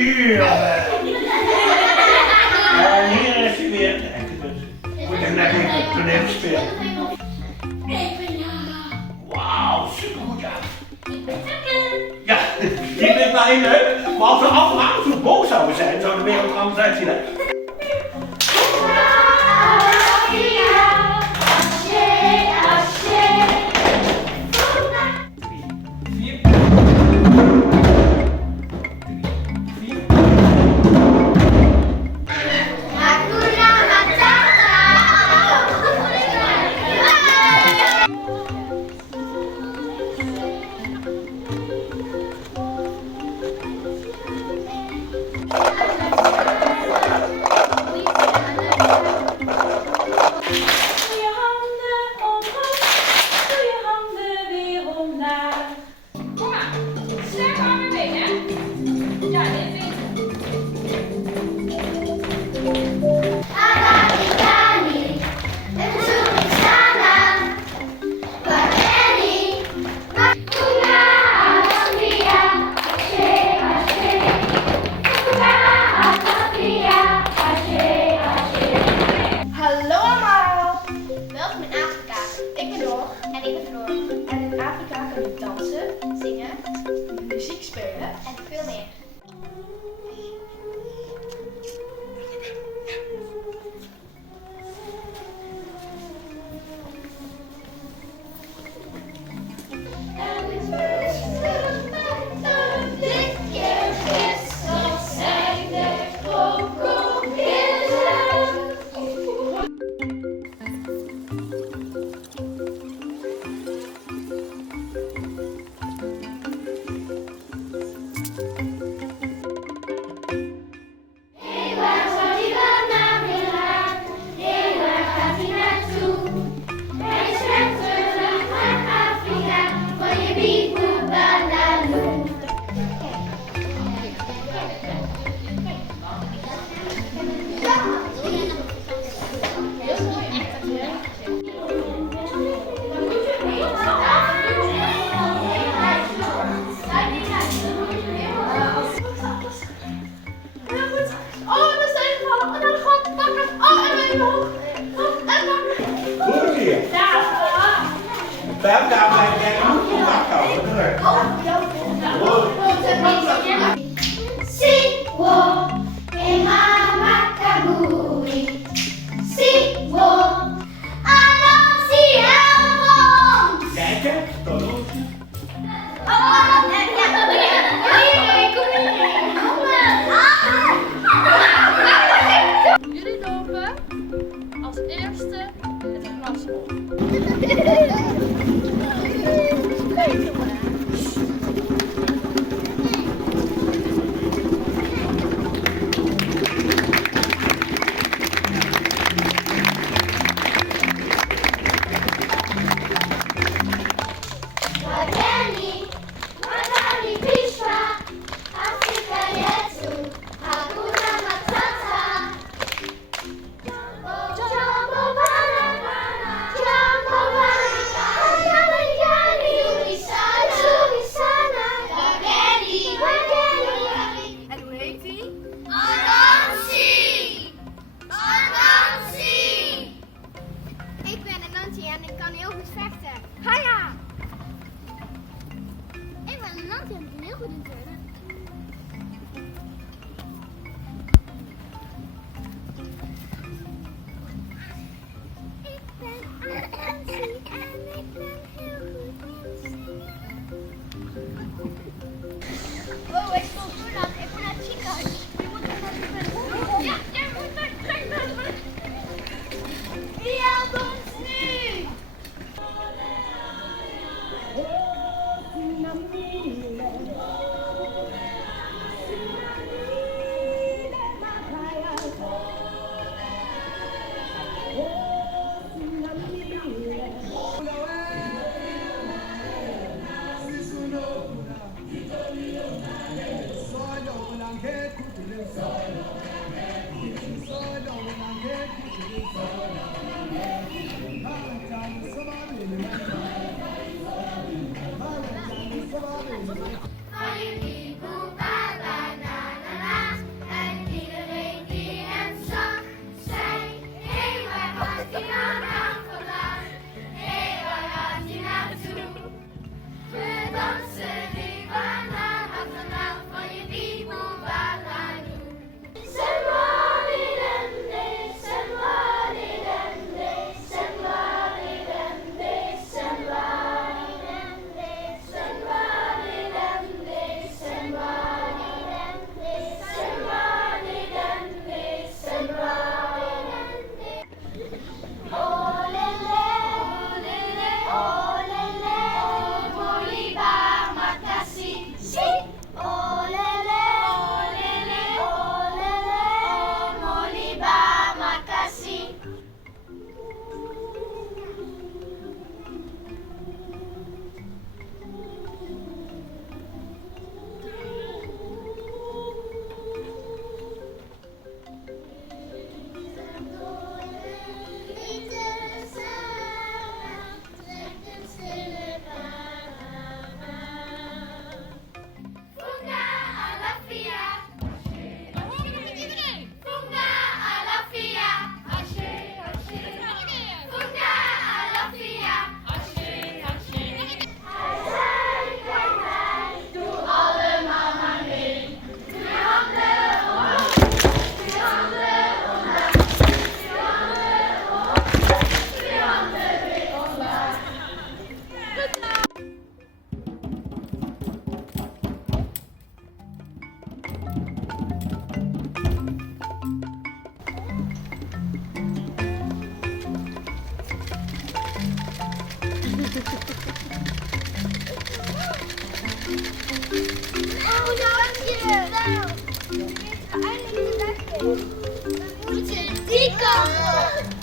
En hier is hij weer. Moet ik net even het toneel spelen. Wauw, supergoed ja. Ja, ik ben blij leuk. Maar als we allemaal zo boos zouden zijn, zou de wereld er anders uitzien hè. En veel meer. Jullie lopen als eerste het glas op. En ik kan heel goed vechten. Haja! Ik ben een Nancy en ik ben heel goed in turnen. Ik ben Nancy en ik ben heel goed in zingen. Wow, ik voel goed aan. Ik ben naar Chica's. Je moet er naar de Ja, jij moet naar de Wie helpt ons nu? Oh, dank je. Eindelijk de lekker. We moeten die kant op.